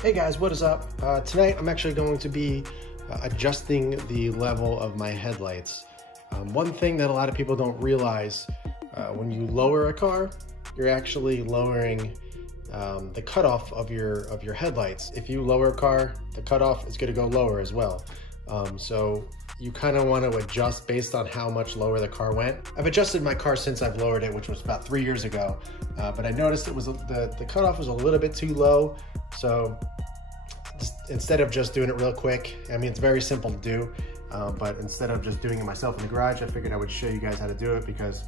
Hey guys, what is up? Tonight I'm actually going to be adjusting the level of my headlights. One thing that a lot of people don't realize, when you lower a car, you're actually lowering the cutoff of your headlights. If you lower a car, the cutoff is going to go lower as well. So you kind of want to adjust based on how much lower the car went. I've adjusted my car since I've lowered it, which was about 3 years ago, but I noticed it was the cutoff was a little bit too low. So instead of just doing it real quick, I mean, it's very simple to do, but instead of just doing it myself in the garage, I figured I would show you guys how to do it because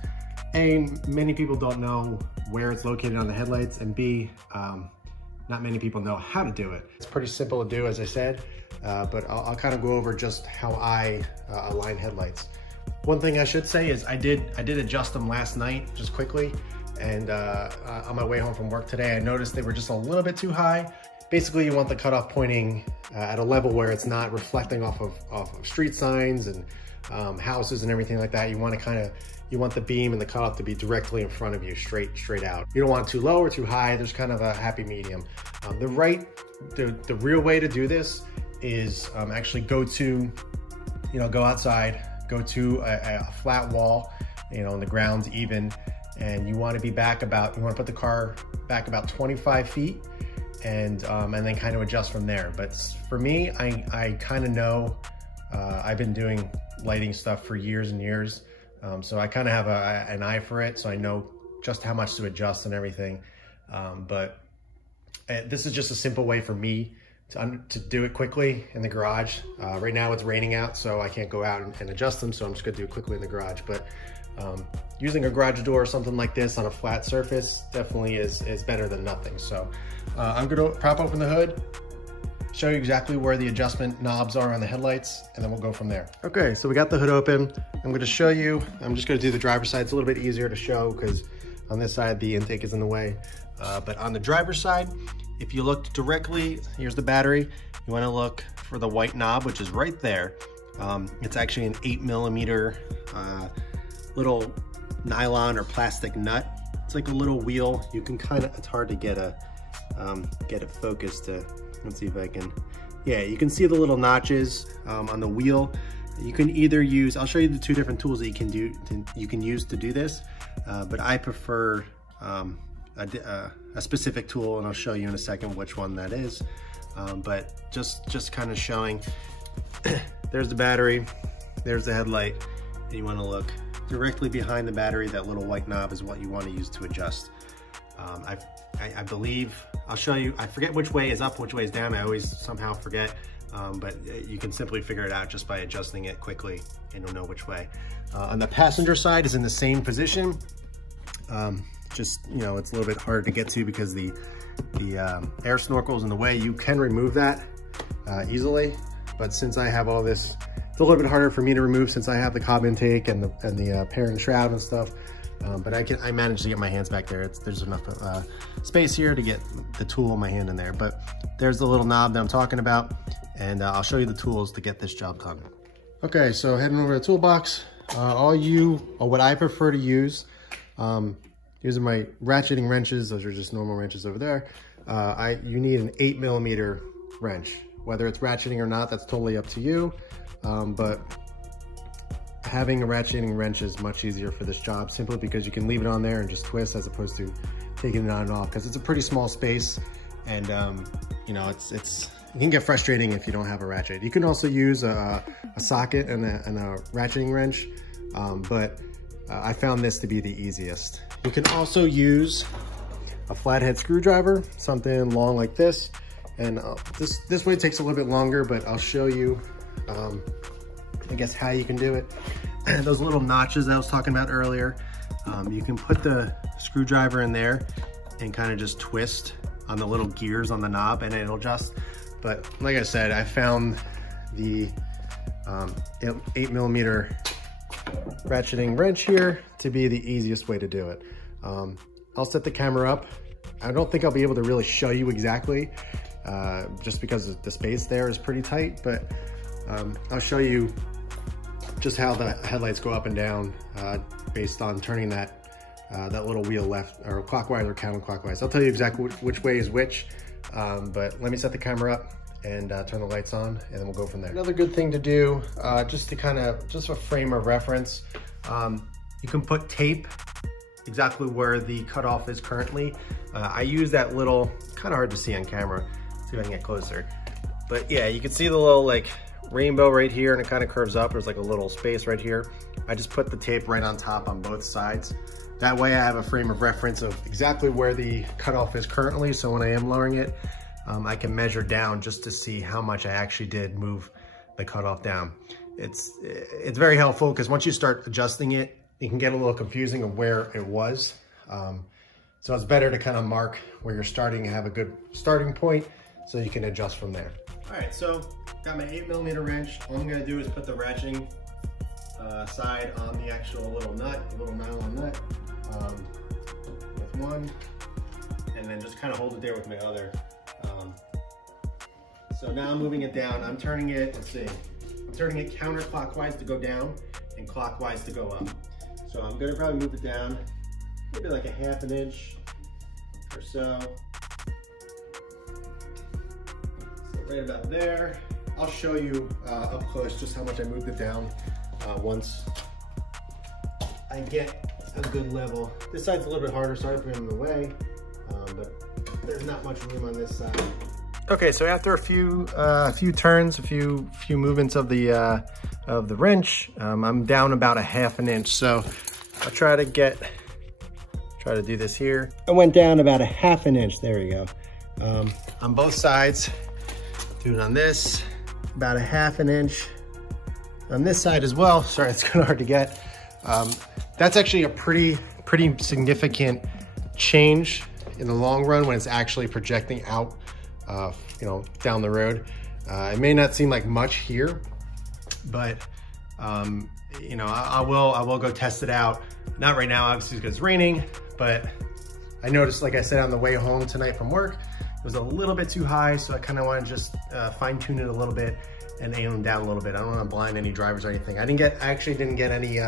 A, many people don't know where it's located on the headlights, and B, not many people know how to do it. It's pretty simple to do, as I said, but I'll kind of go over just how I align headlights. One thing I should say is I did adjust them last night, just quickly, and on my way home from work today, I noticed they were just a little bit too high. Basically, you want the cutoff pointing at a level where it's not reflecting off of street signs and houses and everything like that. You want to you want the beam and the cutoff to be directly in front of you, straight out. You don't want too low or too high. There's kind of a happy medium. The real way to do this is actually go outside, go to a flat wall, and the ground's even, and you want to be back about, you want to put the car back about 25 feet. And then kind of adjust from there. But for me, I kind of know, I've been doing lighting stuff for years and years. So I kind of have an eye for it. So I know just how much to adjust and everything. But this is just a simple way for me to do it quickly in the garage. Right now it's raining out, so I can't go out and adjust them. So I'm just gonna do it quickly in the garage. But using a garage door or something like this on a flat surface definitely is better than nothing. So I'm gonna prop open the hood, show you exactly where the adjustment knobs are on the headlights, and then we'll go from there. Okay, so we got the hood open. I'm gonna show you, I'm just gonna do the driver's side. It's a little bit easier to show because on this side, the intake is in the way. But on the driver's side, if you look directly, here's the battery. You wanna look for the white knob, which is right there. It's actually an 8mm little nylon or plastic nut. It's like a little wheel. You can it's hard to get it focused to, let's see if I can, yeah, you can see the little notches on the wheel. You can either use, I'll show you the two different tools that you can use to do this, but I prefer a specific tool, and I'll show you in a second which one that is. But just kind of showing, there's the battery, there's the headlight, and you want to look directly behind the battery. That little white knob is what you want to use to adjust. I believe, I'll show you, I forget which way is up, which way is down. I always somehow forget, but you can simply figure it out just by adjusting it quickly, and you'll know which way. On the passenger side is in the same position. Just, it's a little bit harder to get to because the air snorkel is in the way. You can remove that easily, but since I have all this, it's a little bit harder for me to remove since I have the cob intake and the parent shroud and stuff. But I managed to get my hands back there. There's enough space here to get the tool in my hand in there. But there's the little knob that I'm talking about, and I'll show you the tools to get this job done. Okay, so heading over to the toolbox, what I prefer to use, these are my ratcheting wrenches. Those are just normal wrenches over there. You need an 8mm wrench. Whether it's ratcheting or not, that's totally up to you. But having a ratcheting wrench is much easier for this job, simply because you can leave it on there and just twist as opposed to taking it on and off, because it's a pretty small space, and it can get frustrating if you don't have a ratchet. You can also use a socket and a ratcheting wrench, but I found this to be the easiest. You can also use a flathead screwdriver, something long like this, and this way takes a little bit longer, but I'll show you I guess how you can do it. Those little notches I was talking about earlier, you can put the screwdriver in there and kind of just twist on the little gears on the knob, and it'll adjust. But like I said, I found the 8mm ratcheting wrench here to be the easiest way to do it. I'll set the camera up. I don't think I'll be able to really show you exactly, just because the space there is pretty tight, but I'll show you just how the headlights go up and down based on turning that little wheel left or clockwise or counterclockwise. I'll tell you exactly which way is which, But let me set the camera up and turn the lights on, and then we'll go from there. Another good thing to do, just a frame of reference, you can put tape exactly where the cutoff is currently. I use that little, kind of hard to see on camera, see if I can get closer. But yeah, you can see the little like rainbow right here, and it kind of curves up. There's like a little space right here. I just put the tape right on top on both sides. That way I have a frame of reference of exactly where the cutoff is currently. So when I am lowering it, I can measure down just to see how much I actually did move the cutoff down. It's very helpful because once you start adjusting it, it can get a little confusing of where it was. So it's better to kind of mark where you're starting and have a good starting point so you can adjust from there. All right, so got my 8mm wrench. All I'm gonna do is put the ratcheting side on the actual little nut, the little nylon nut, with one, and then just kind of hold it there with my other. So now I'm moving it down. I'm turning it, let's see, I'm turning it counterclockwise to go down and clockwise to go up. So I'm gonna probably move it down maybe like a ½ an inch or so. So right about there. I'll show you up close just how much I moved it down once I get a good level. This side's a little bit harder, sorry for putting it in the way, but there's not much room on this side. Okay, so after a few turns, a few movements of the wrench, I'm down about a ½ an inch. So I'll try to do this here. I went down about a ½ an inch. There you go. On both sides, do it on this, about a ½ an inch. On this side as well. Sorry, it's kind of hard to get. That's actually a pretty significant change in the long run when it's actually projecting out, you know, down the road. It may not seem like much here, but you know, I will go test it out. Not right now, obviously, because it's raining, but I noticed, like I said, on the way home tonight from work, it was a little bit too high, so I kind of want to just fine tune it a little bit and aim them down a little bit. I don't want to blind any drivers or anything. I actually didn't get any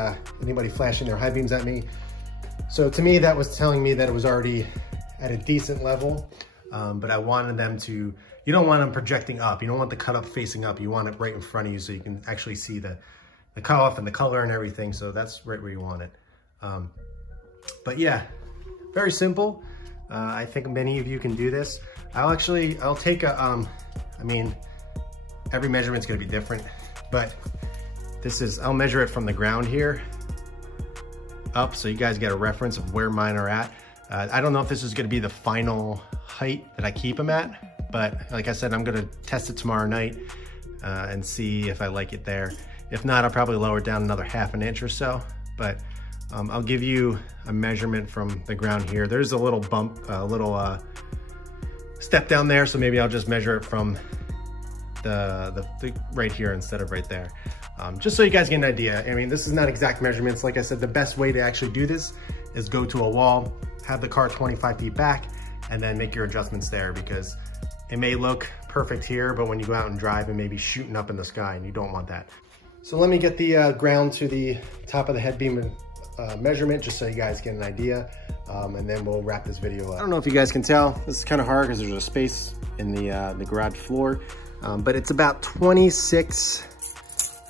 anybody flashing their high beams at me. So to me, that was telling me that it was already at a decent level, but I wanted them to, you don't want them projecting up. You don't want the cut up facing up. You want it right in front of you so you can actually see the cutoff and the color and everything. So that's right where you want it. But yeah, very simple. I think many of you can do this. I'll take a, I mean, every measurement's gonna be different, but I'll measure it from the ground here up so you guys get a reference of where mine are at. I don't know if this is gonna be the final height that I keep them at, but like I said, I'm gonna test it tomorrow night and see if I like it there. If not, I'll probably lower it down another ½ an inch or so, but I'll give you a measurement from the ground here. There's a little bump, a little step down there, so maybe I'll just measure it from the right here instead of right there. Just so you guys get an idea. I mean, this is not exact measurements. Like I said, the best way to actually do this is go to a wall, have the car 25 feet back, and then make your adjustments there, because it may look perfect here, but when you go out and drive, it may be shooting up in the sky, and you don't want that. So let me get the ground to the top of the head beam measurement, just so you guys get an idea, and then we'll wrap this video up. I don't know if you guys can tell, this is kind of hard because there's a space in the garage floor, but it's about 26,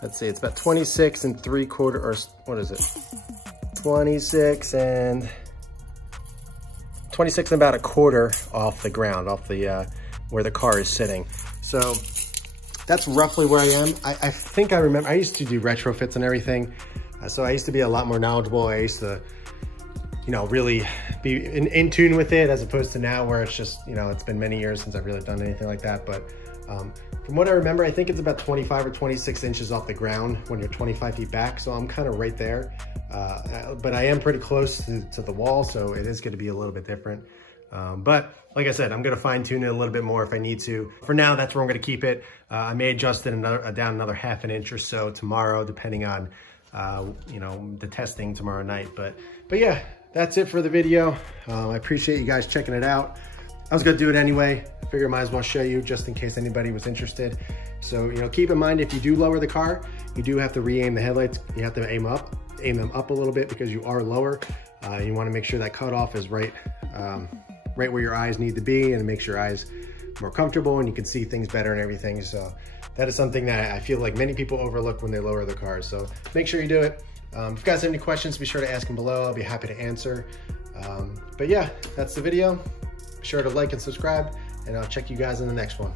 let's see, it's about 26 3/4, or what is it? 26 and about 1/4 off the ground, off the where the car is sitting. So that's roughly where I am. I think I remember, I used to do retrofits and everything. So I used to be a lot more knowledgeable. I used to, you know, really be in tune with it, as opposed to now where it's just, you know, it's been many years since I've really done anything like that. But from what I remember, I think it's about 25 or 26 inches off the ground when you're 25 feet back. So I'm kind of right there. But I am pretty close to the wall, so it is going to be a little bit different. But like I said, I'm going to fine tune it a little bit more if I need to. For now, that's where I'm going to keep it. I may adjust it down another ½ an inch or so tomorrow, depending on you know, the testing tomorrow night. But yeah, that's it for the video. I appreciate you guys checking it out. I was gonna do it anyway. I figure I might as well show you just in case anybody was interested. So, you know, keep in mind, if you do lower the car, you do have to re-aim the headlights. You have to aim them up a little bit, because you are lower. You wanna make sure that cutoff is right, right where your eyes need to be, and make sure your eyes more comfortable and you can see things better and everything. So that is something that I feel like many people overlook when they lower the cars. So make sure you do it. If you guys have any questions, be sure to ask them below. I'll be happy to answer. But yeah, that's the video. Be sure to like and subscribe, and I'll check you guys in the next one.